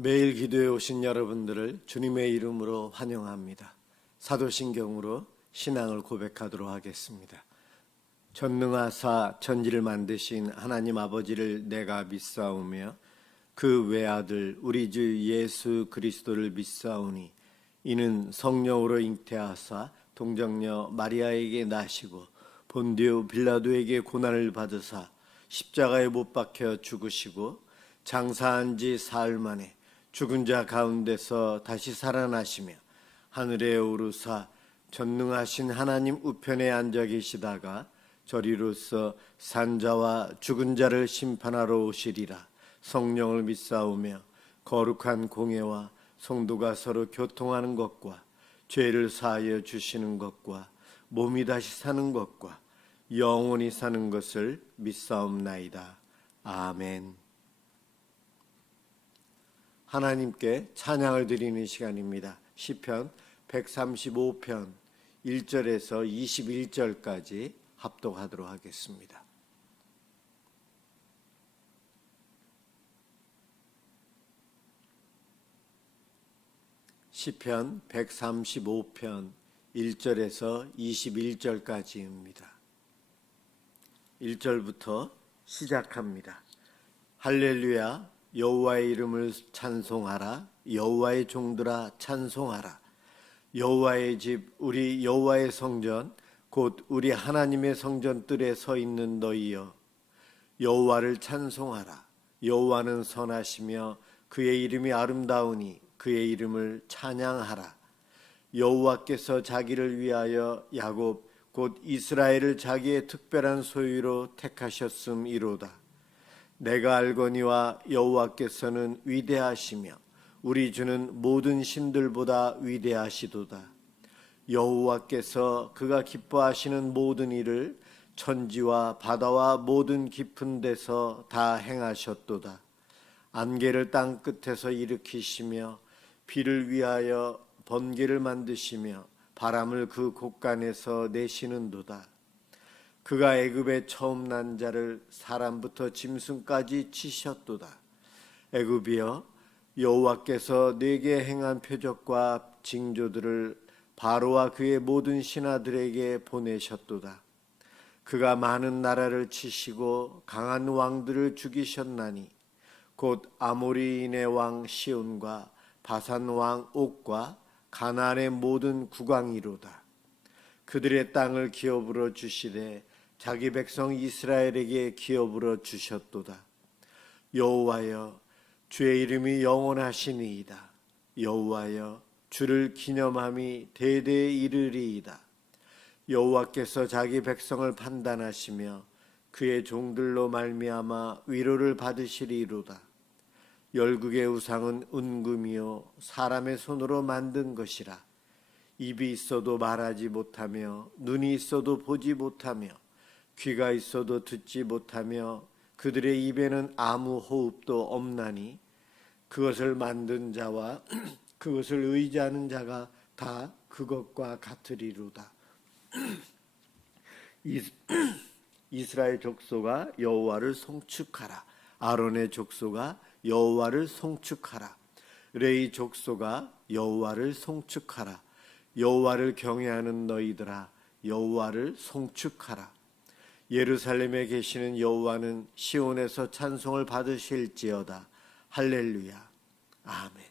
매일 기도에 오신 여러분들을 주님의 이름으로 환영합니다. 사도신경으로 신앙을 고백하도록 하겠습니다. 전능하사 천지를 만드신 하나님 아버지를 내가 믿사오며 그 외아들 우리 주 예수 그리스도를 믿사오니 이는 성령으로 잉태하사 동정녀 마리아에게 나시고 본디오 빌라도에게 고난을 받으사 십자가에 못 박혀 죽으시고 장사한 지 사흘 만에 죽은 자 가운데서 다시 살아나시며 하늘에 오르사 전능하신 하나님 우편에 앉아 계시다가 저리로서 산자와 죽은 자를 심판하러 오시리라. 성령을 믿사오며 거룩한 공예와 성도가 서로 교통하는 것과 죄를 사하여 주시는 것과 몸이 다시 사는 것과 영원히 사는 것을 믿사옵나이다. 아멘. 하나님께 찬양을 드리는 시간입니다. 시편 135편 1절에서 21절까지 합독하도록 하겠습니다. 시편 135편 1절에서 21절까지입니다. 1절부터 시작합니다. 할렐루야, 여호와의 이름을 찬송하라. 여호와의 종들아 찬송하라. 여호와의 집 우리 여호와의 성전 곧 우리 하나님의 성전 뜰에 서 있는 너희여, 여호와를 찬송하라. 여호와는 선하시며 그의 이름이 아름다우니 그의 이름을 찬양하라. 여호와께서 자기를 위하여 야곱 곧 이스라엘을 자기의 특별한 소유로 택하셨음이로다. 내가 알거니와 여호와께서는 위대하시며 우리 주는 모든 신들보다 위대하시도다. 여호와께서 그가 기뻐하시는 모든 일을 천지와 바다와 모든 깊은 데서 다 행하셨도다. 안개를 땅 끝에서 일으키시며 비를 위하여 번개를 만드시며 바람을 그 곳간에서 내시는도다. 그가 애굽에 처음 난 자를 사람부터 짐승까지 치셨도다. 애굽이여, 여호와께서 네게 행한 표적과 징조들을 바로와 그의 모든 신하들에게 보내셨도다. 그가 많은 나라를 치시고 강한 왕들을 죽이셨나니 곧 아모리인의 왕 시온과 바산 왕 옥과 가나안의 모든 국왕이로다. 그들의 땅을 기업으로 주시되 자기 백성 이스라엘에게 기업으로 주셨도다. 여호와여, 주의 이름이 영원하시니이다. 여호와여, 주를 기념함이 대대에 이르리이다. 여호와께서 자기 백성을 판단하시며 그의 종들로 말미암아 위로를 받으시리로다. 열국의 우상은 은금이요 사람의 손으로 만든 것이라. 입이 있어도 말하지 못하며 눈이 있어도 보지 못하며 귀가 있어도 듣지 못하며 그들의 입에는 아무 호흡도 없나니 그것을 만든 자와 그것을 의지하는 자가 다 그것과 같으리로다. 이스라엘 족속아 여호와를 송축하라. 아론의 족속아 여호와를 송축하라. 레위 족속아 여호와를 송축하라. 여호와를 경외하는 너희들아 여호와를 송축하라. 예루살렘에 계시는 여호와는 시온에서 찬송을 받으실지어다. 할렐루야. 아멘.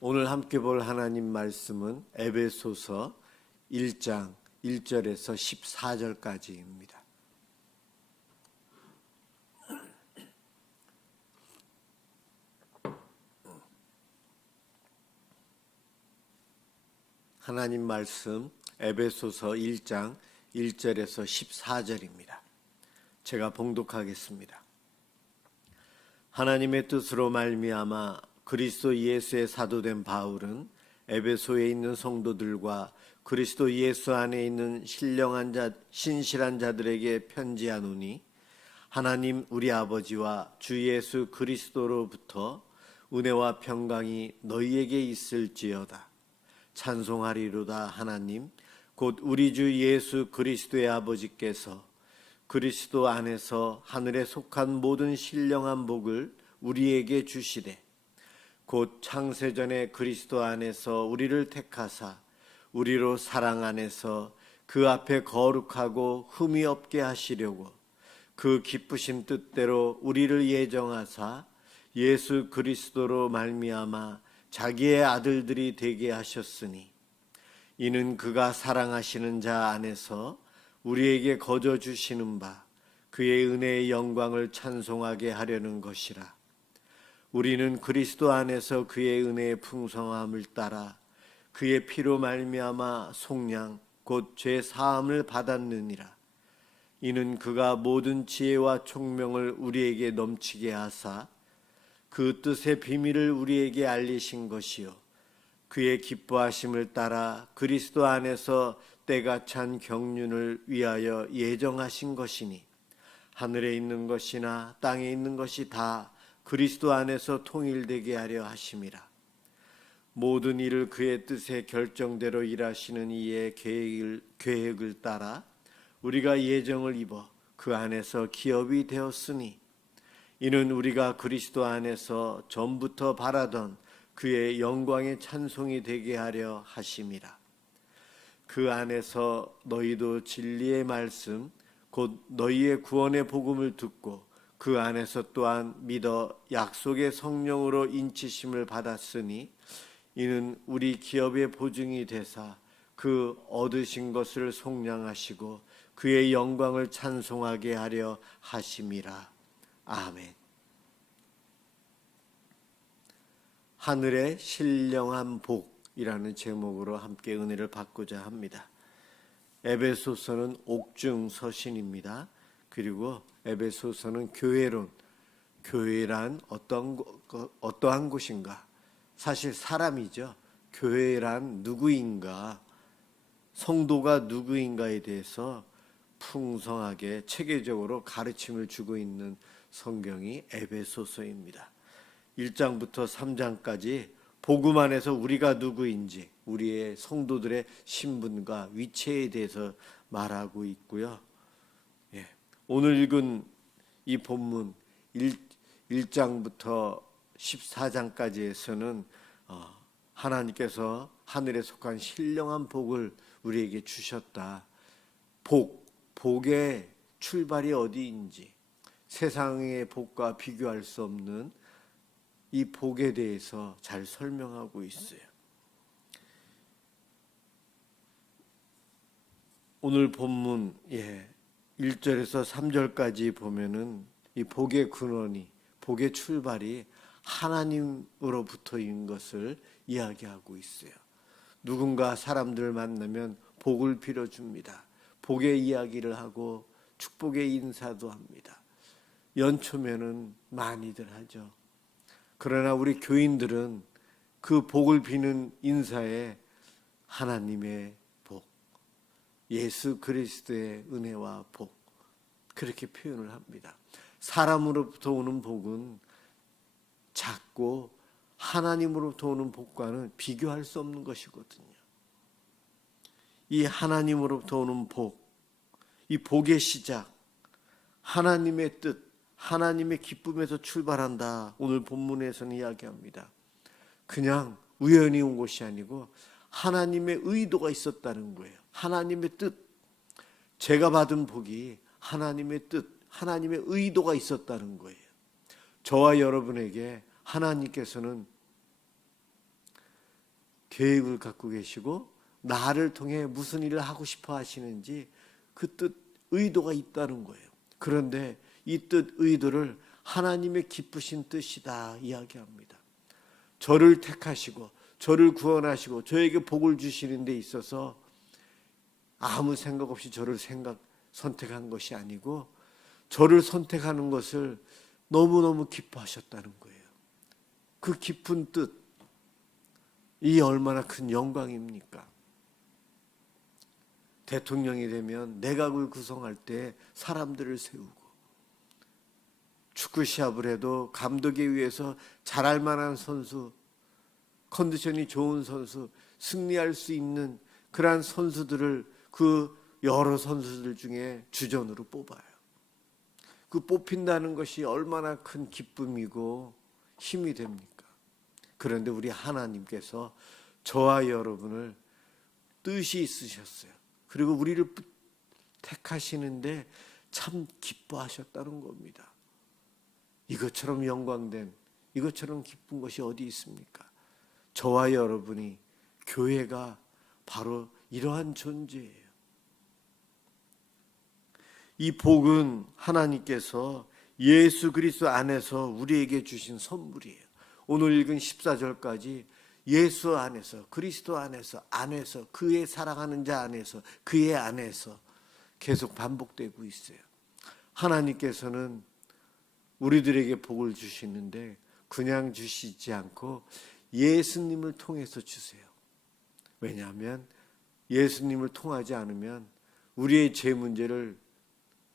오늘 함께 볼 하나님 말씀은 에베소서 1장 1절에서 14절까지입니다. 하나님 말씀 에베소서 1장 1절에서 14절입니다. 제가 봉독하겠습니다. 하나님의 뜻으로 말미암아 그리스도 예수의 사도된 바울은 에베소에 있는 성도들과 그리스도 예수 안에 있는 신실한 자들에게 편지하노니, 하나님 우리 아버지와 주 예수 그리스도로부터 은혜와 평강이 너희에게 있을지어다. 찬송하리로다. 하나님 곧 우리 주 예수 그리스도의 아버지께서 그리스도 안에서 하늘에 속한 모든 신령한 복을 우리에게 주시되 곧 창세전에 그리스도 안에서 우리를 택하사 우리로 사랑 안에서 그 앞에 거룩하고 흠이 없게 하시려고 그 기쁘신 뜻대로 우리를 예정하사 예수 그리스도로 말미암아 자기의 아들들이 되게 하셨으니 이는 그가 사랑하시는 자 안에서 우리에게 거저 주시는 바 그의 은혜의 영광을 찬송하게 하려는 것이라. 우리는 그리스도 안에서 그의 은혜의 풍성함을 따라 그의 피로 말미암아 속량 곧 죄 사함을 받았느니라. 이는 그가 모든 지혜와 총명을 우리에게 넘치게 하사 그 뜻의 비밀을 우리에게 알리신 것이요 그의 기뻐하심을 따라 그리스도 안에서 때가 찬 경륜을 위하여 예정하신 것이니 하늘에 있는 것이나 땅에 있는 것이 다 그리스도 안에서 통일되게 하려 하심이라. 모든 일을 그의 뜻의 결정대로 일하시는 이의 계획을 따라 우리가 예정을 입어 그 안에서 기업이 되었으니 이는 우리가 그리스도 안에서 전부터 바라던 그의 영광의 찬송이 되게 하려 하심이라. 그 안에서 너희도 진리의 말씀 곧 너희의 구원의 복음을 듣고 그 안에서 또한 믿어 약속의 성령으로 인치심을 받았으니 이는 우리 기업의 보증이 되사 그 얻으신 것을 속량하시고 그의 영광을 찬송하게 하려 하심이라. 아멘. 하늘의 신령한 복이라는 제목으로 함께 은혜를 받고자 합니다. 에베소서는 옥중 서신입니다. 그리고 에베소서는 교회론, 교회란 어떠한 곳인가? 사실 사람이죠. 교회란 누구인가? 성도가 누구인가에 대해서 풍성하게 체계적으로 가르침을 주고 있는 성경이 에베소서입니다. 1장부터 3장까지 복음 안에서 우리가 누구인지, 우리의 성도들의 신분과 위치에 대해서 말하고 있고요. 오늘 읽은 이 본문 1장부터 14장까지에서는 하나님께서 하늘에 속한 신령한 복을 우리에게 주셨다. 복의 출발이 어디인지, 세상의 복과 비교할 수 없는 이 복에 대해서 잘 설명하고 있어요. 오늘 본문 1절에서 3절까지 보면은 이 복의 근원이, 복의 출발이 하나님으로부터인 것을 이야기하고 있어요. 누군가 사람들 만나면 복을 빌어줍니다. 복의 이야기를 하고 축복의 인사도 합니다. 연초면은 많이들 하죠. 그러나 우리 교인들은 그 복을 비는 인사에 하나님의 복, 예수 그리스도의 은혜와 복, 그렇게 표현을 합니다. 사람으로부터 오는 복은 작고 하나님으로부터 오는 복과는 비교할 수 없는 것이거든요. 이 하나님으로부터 오는 복, 이 복의 시작, 하나님의 뜻, 하나님의 기쁨에서 출발한다. 오늘 본문에서는 이야기합니다. 그냥 우연히 온 것이 아니고 하나님의 의도가 있었다는 거예요. 하나님의 뜻, 제가 받은 복이 하나님의 뜻, 하나님의 의도가 있었다는 거예요. 저와 여러분에게 하나님께서는 계획을 갖고 계시고 나를 통해 무슨 일을 하고 싶어 하시는지 그 뜻, 의도가 있다는 거예요. 그런데 이 뜻, 의도를 하나님의 기쁘신 뜻이다 이야기합니다. 저를 택하시고 저를 구원하시고 저에게 복을 주시는 데 있어서 아무 생각 없이 저를 선택한 것이 아니고 저를 선택하는 것을 너무너무 기뻐하셨다는 거예요. 그 깊은 뜻, 이 얼마나 큰 영광입니까? 대통령이 되면 내각을 구성할 때 사람들을 세우고, 축구 시합을 해도 감독에 의해서 잘할 만한 선수, 컨디션이 좋은 선수, 승리할 수 있는 그러한 선수들을 그 여러 선수들 중에 주전으로 뽑아요. 그 뽑힌다는 것이 얼마나 큰 기쁨이고 힘이 됩니까? 그런데 우리 하나님께서 저와 여러분을 뜻이 있으셨어요. 그리고 우리를 택하시는데 참 기뻐하셨다는 겁니다. 이것처럼 영광된, 이것처럼 기쁜 것이 어디 있습니까? 저와 여러분이, 교회가 바로 이러한 존재예요. 이 복은 하나님께서 예수 그리스도 안에서 우리에게 주신 선물이에요. 오늘 읽은 14절까지 예수 안에서, 그리스도 안에서, 그의 사랑하는 자 안에서, 그의 안에서 계속 반복되고 있어요. 하나님께서는 우리들에게 복을 주시는데 그냥 주시지 않고 예수님을 통해서 주세요. 왜냐하면 예수님을 통하지 않으면 우리의 죄 문제를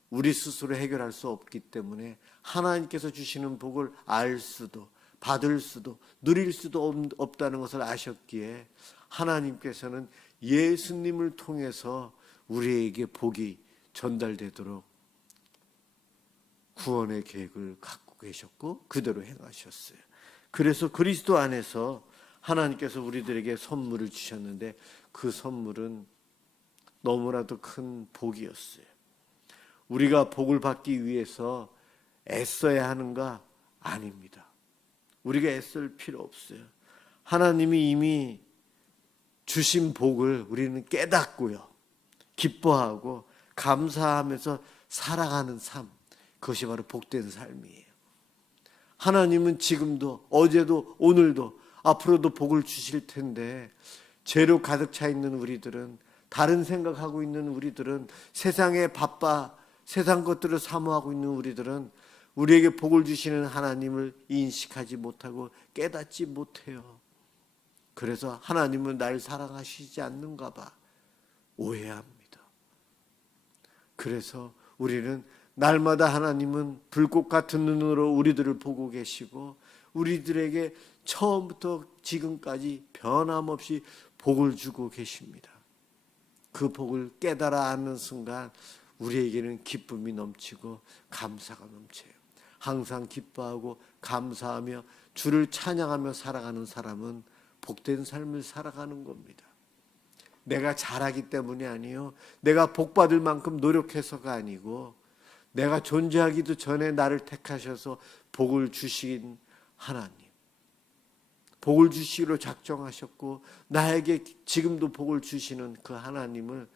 우리 스스로 해결할 수 없기 때문에 하나님께서 주시는 복을 알 수도, 받을 수도, 누릴 수도 없다는 것을 아셨기에 하나님께서는 예수님을 통해서 우리에게 복이 전달되도록 구원의 계획을 갖고 계셨고 그대로 행하셨어요. 그래서 그리스도 안에서 하나님께서 우리들에게 선물을 주셨는데 그 선물은 너무나도 큰 복이었어요. 우리가 복을 받기 위해서 애써야 하는가? 아닙니다. 우리가 애쓸 필요 없어요. 하나님이 이미 주신 복을 우리는 깨닫고요, 기뻐하고 감사하면서 살아가는 삶, 그것이 바로 복된 삶이에요. 하나님은 지금도, 어제도, 오늘도, 앞으로도 복을 주실 텐데 죄로 가득 차 있는 우리들은, 다른 생각하고 있는 우리들은, 세상에 바빠 세상 것들을 사모하고 있는 우리들은 우리에게 복을 주시는 하나님을 인식하지 못하고 깨닫지 못해요. 그래서 하나님은 날 사랑하시지 않는가 봐 오해합니다. 그래서 우리는 날마다 하나님은 불꽃 같은 눈으로 우리들을 보고 계시고 우리들에게 처음부터 지금까지 변함없이 복을 주고 계십니다. 그 복을 깨달아 아는 순간 우리에게는 기쁨이 넘치고 감사가 넘쳐요. 항상 기뻐하고 감사하며 주를 찬양하며 살아가는 사람은 복된 삶을 살아가는 겁니다. 내가 잘하기 때문이 아니요, 내가 복받을 만큼 노력해서가 아니고 내가 존재하기도 전에 나를 택하셔서 복을 주신 하나님, 복을 주시기로 작정하셨고 나에게 지금도 복을 주시는 그 하나님을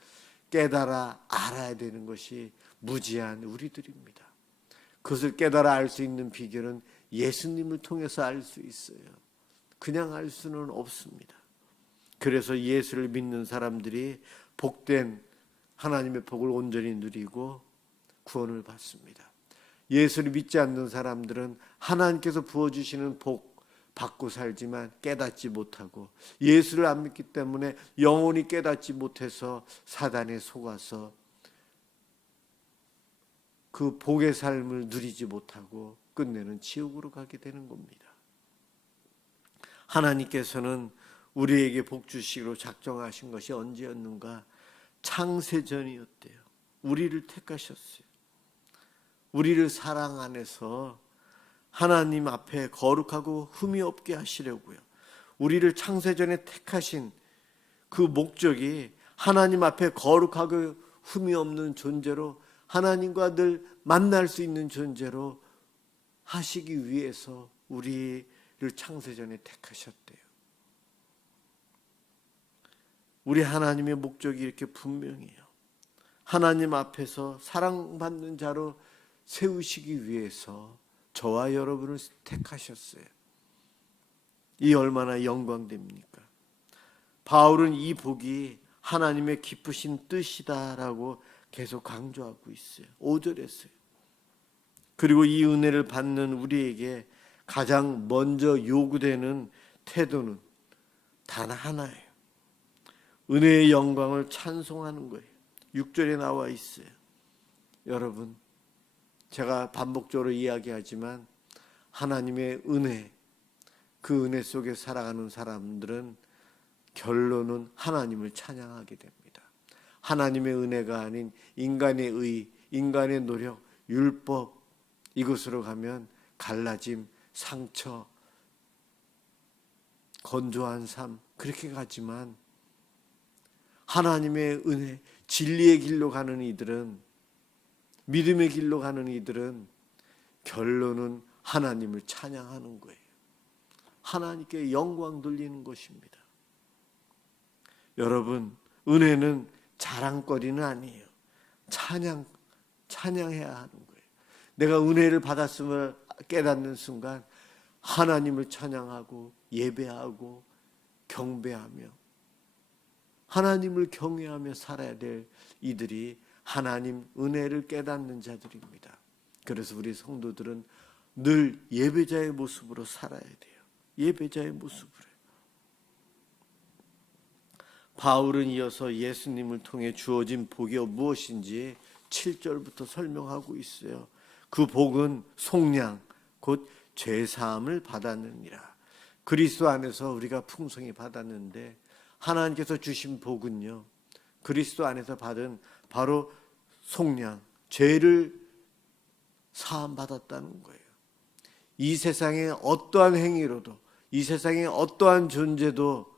깨달아 알아야 되는 것이 무지한 우리들입니다. 그것을 깨달아 알 수 있는 비결은 예수님을 통해서 알 수 있어요. 그냥 알 수는 없습니다. 그래서 예수를 믿는 사람들이 복된 하나님의 복을 온전히 누리고 구원을 받습니다. 예수를 믿지 않는 사람들은 하나님께서 부어주시는 복 받고 살지만 깨닫지 못하고, 예수를 안 믿기 때문에 영원히 깨닫지 못해서 사단에 속아서 그 복의 삶을 누리지 못하고 끝내는 지옥으로 가게 되는 겁니다. 하나님께서는 우리에게 복 주시기로 작정하신 것이 언제였는가? 창세전이었대요. 우리를 택하셨어요. 우리를 사랑 안에서 하나님 앞에 거룩하고 흠이 없게 하시려고요. 우리를 창세전에 택하신 그 목적이 하나님 앞에 거룩하고 흠이 없는 존재로, 하나님과 늘 만날 수 있는 존재로 하시기 위해서 우리를 창세전에 택하셨대요. 우리 하나님의 목적이 이렇게 분명해요. 하나님 앞에서 사랑받는 자로 세우시기 위해서 저와 여러분을 택하셨어요. 이 얼마나 영광됩니까? 바울은 이 복이 하나님의 기쁘신 뜻이다라고 계속 강조하고 있어요. 5절에서요. 그리고 이 은혜를 받는 우리에게 가장 먼저 요구되는 태도는 단 하나예요. 은혜의 영광을 찬송하는 거예요. 6절에 나와 있어요. 여러분, 제가 반복적으로 이야기하지만 하나님의 은혜, 그 은혜 속에 살아가는 사람들은 결론은 하나님을 찬양하게 됩니다. 하나님의 은혜가 아닌 인간의 의, 인간의 노력, 율법, 이곳으로 가면 갈라짐, 상처, 건조한 삶 그렇게 가지만 하나님의 은혜, 진리의 길로 가는 이들은, 믿음의 길로 가는 이들은 결론은 하나님을 찬양하는 거예요. 하나님께 영광 돌리는 것입니다. 여러분, 은혜는 자랑거리는 아니에요. 찬양해야 하는 거예요. 내가 은혜를 받았음을 깨닫는 순간 하나님을 찬양하고 예배하고 경배하며 하나님을 경외하며 살아야 될 이들이 하나님 은혜를 깨닫는 자들입니다. 그래서 우리 성도들은 늘 예배자의 모습으로 살아야 돼요. 예배자의 모습으로. 바울은 이어서 예수님을 통해 주어진 복이 무엇인지 7절부터 설명하고 있어요. 그 복은 속량, 곧 죄사함을 받았느니라. 그리스도 안에서 우리가 풍성히 받았는데 하나님께서 주신 복은요, 그리스도 안에서 받은 바로 속량, 죄를 사함 받았다는 거예요. 이 세상의 어떠한 행위로도, 이 세상의 어떠한 존재도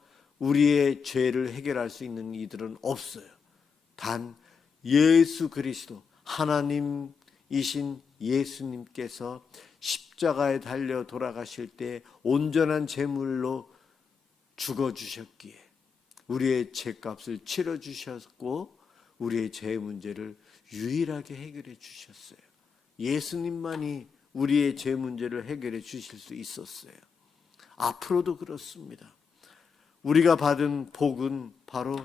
우리의 죄를 해결할 수 있는 이들은 없어요. 단 예수 그리스도, 하나님이신 예수님께서 십자가에 달려 돌아가실 때 온전한 제물로 죽어주셨기에 우리의 죄값을 치러주셨고 우리의 죄 문제를 유일하게 해결해 주셨어요. 예수님만이 우리의 죄 문제를 해결해 주실 수 있었어요. 앞으로도 그렇습니다. 우리가 받은 복은 바로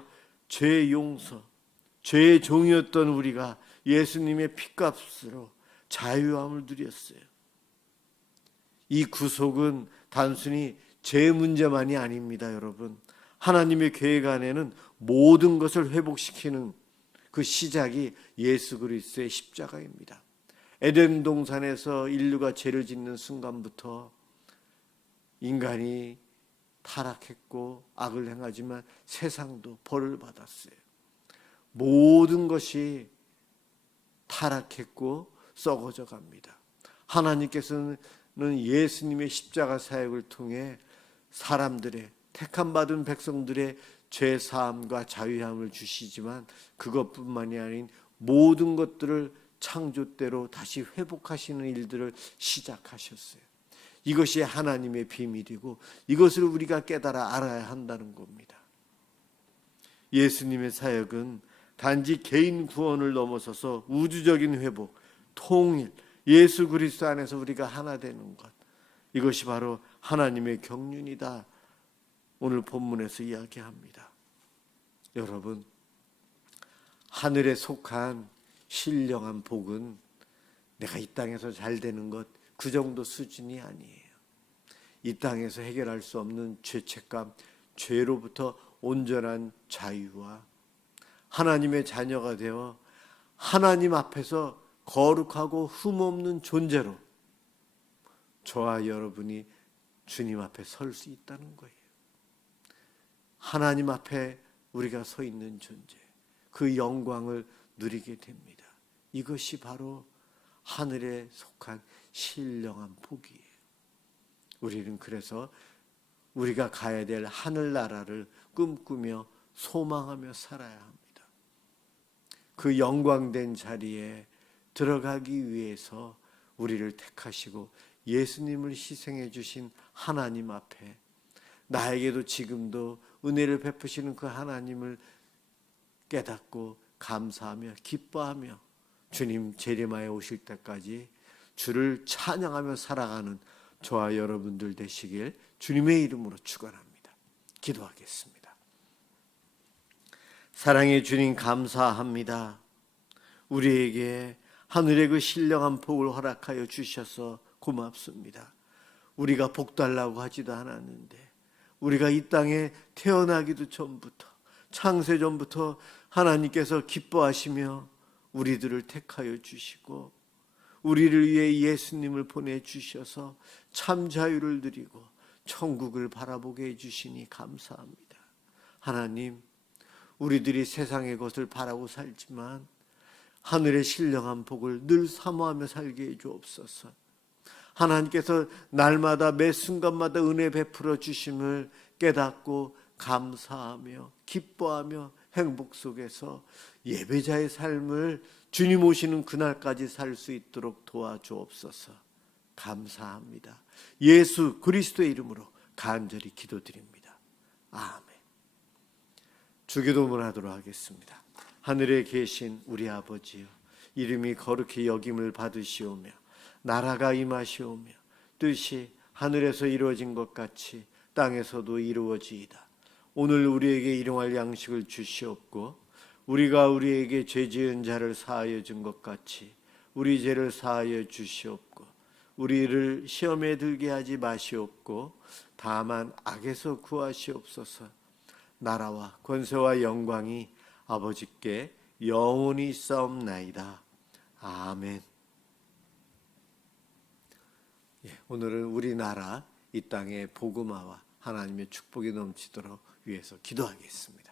죄 용서, 죄의 종이었던 우리가 예수님의 피값으로 자유함을 누렸어요. 이 구속은 단순히 죄 문제만이 아닙니다, 여러분. 하나님의 계획 안에는 모든 것을 회복시키는 그 시작이 예수 그리스도의 십자가입니다. 에덴 동산에서 인류가 죄를 짓는 순간부터 인간이 타락했고 악을 행하지만 세상도 벌을 받았어요. 모든 것이 타락했고 썩어져 갑니다. 하나님께서는 예수님의 십자가 사역을 통해 사람들의 택함 받은 백성들의 죄 사함과 자유함을 주시지만 그것뿐만이 아닌 모든 것들을 창조대로 다시 회복하시는 일들을 시작하셨어요. 이것이 하나님의 비밀이고 이것을 우리가 깨달아 알아야 한다는 겁니다. 예수님의 사역은 단지 개인 구원을 넘어서서 우주적인 회복, 통일, 예수 그리스도 안에서 우리가 하나 되는 것, 이것이 바로 하나님의 경륜이다. 오늘 본문에서 이야기합니다. 여러분, 하늘에 속한 신령한 복은 내가 이 땅에서 잘 되는 것 그 정도 수준이 아니에요. 이 땅에서 해결할 수 없는 죄책감, 죄로부터 온전한 자유와 하나님의 자녀가 되어 하나님 앞에서 거룩하고 흠없는 존재로 저와 여러분이 주님 앞에 설 수 있다는 거예요. 하나님 앞에 우리가 서 있는 존재, 그 영광을 누리게 됩니다. 이것이 바로 하늘에 속한 신령한 복이에요. 우리는 그래서 우리가 가야 될 하늘나라를 꿈꾸며 소망하며 살아야 합니다. 그 영광된 자리에 들어가기 위해서 우리를 택하시고 예수님을 희생해 주신 하나님 앞에 나에게도 지금도 은혜를 베푸시는 그 하나님을 깨닫고 감사하며 기뻐하며 주님 재림하여 오실 때까지 주를 찬양하며 살아가는 저와 여러분들 되시길 주님의 이름으로 축원합니다. 기도하겠습니다. 사랑의 주님 감사합니다. 우리에게 하늘의 그 신령한 복을 허락하여 주셔서 고맙습니다. 우리가 복 달라고 하지도 않았는데 우리가 이 땅에 태어나기도 전부터 창세전부터 하나님께서 기뻐하시며 우리들을 택하여 주시고 우리를 위해 예수님을 보내주셔서 참 자유를 누리고 천국을 바라보게 해주시니 감사합니다. 하나님, 우리들이 세상의 것을 바라고 살지만 하늘의 신령한 복을 늘 사모하며 살게 해 주옵소서. 하나님께서 날마다 매 순간마다 은혜 베풀어 주심을 깨닫고 감사하며 기뻐하며 행복 속에서 예배자의 삶을 주님 오시는 그날까지 살 수 있도록 도와주옵소서. 감사합니다. 예수 그리스도의 이름으로 간절히 기도드립니다. 아멘. 주기도문 하도록 하겠습니다. 하늘에 계신 우리 아버지여, 이름이 거룩히 여김을 받으시오며 나라가 임하시오며 뜻이 하늘에서 이루어진 것 같이 땅에서도 이루어지이다. 오늘 우리에게 일용할 양식을 주시옵고 우리가 우리에게 죄 지은 자를 사하여 준 것 같이 우리 죄를 사하여 주시옵고 우리를 시험에 들게 하지 마시옵고 다만 악에서 구하시옵소서. 나라와 권세와 영광이 아버지께 영원히 있사옵나이다. 아멘. 오늘은 우리나라 이 땅의 복음화와 하나님의 축복이 넘치도록 위해서 기도하겠습니다.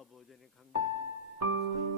아버지의 강력한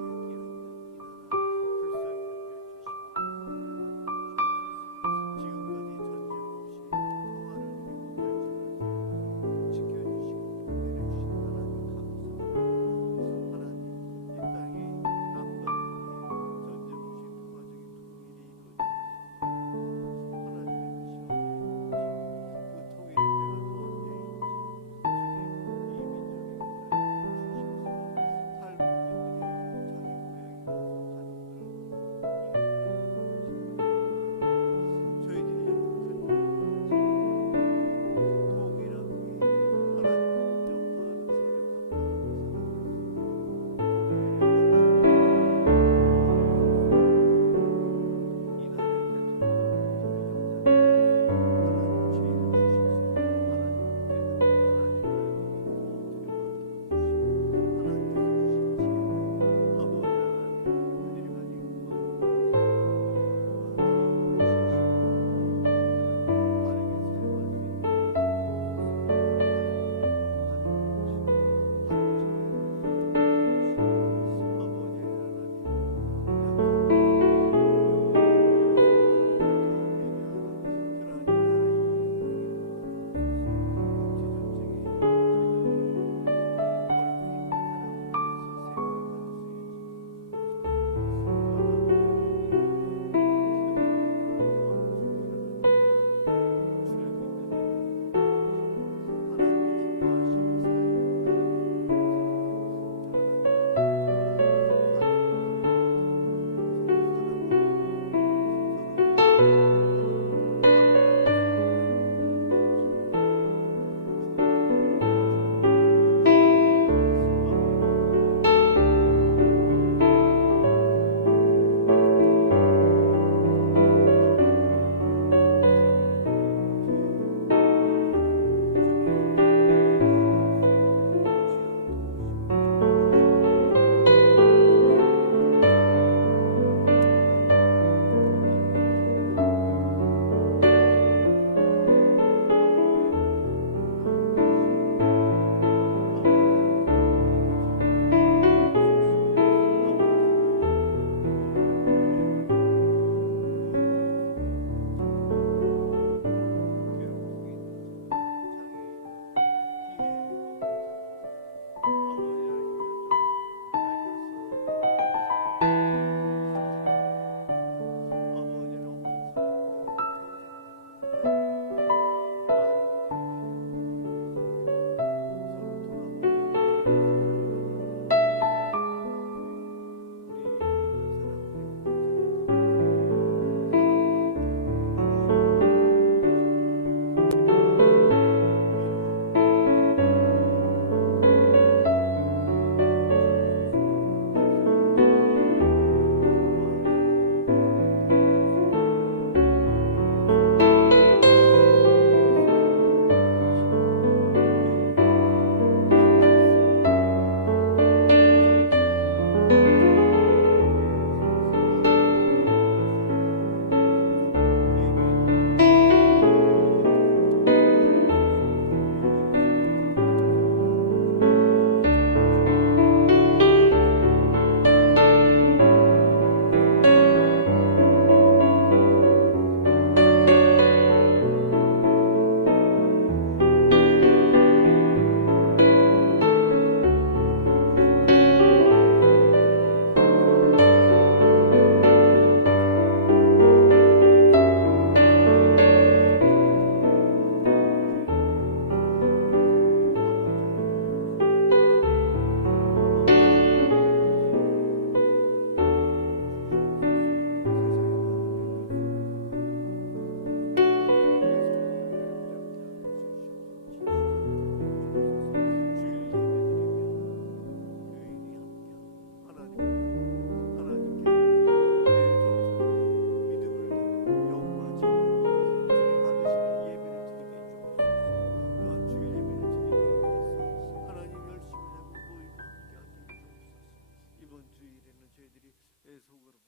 속으로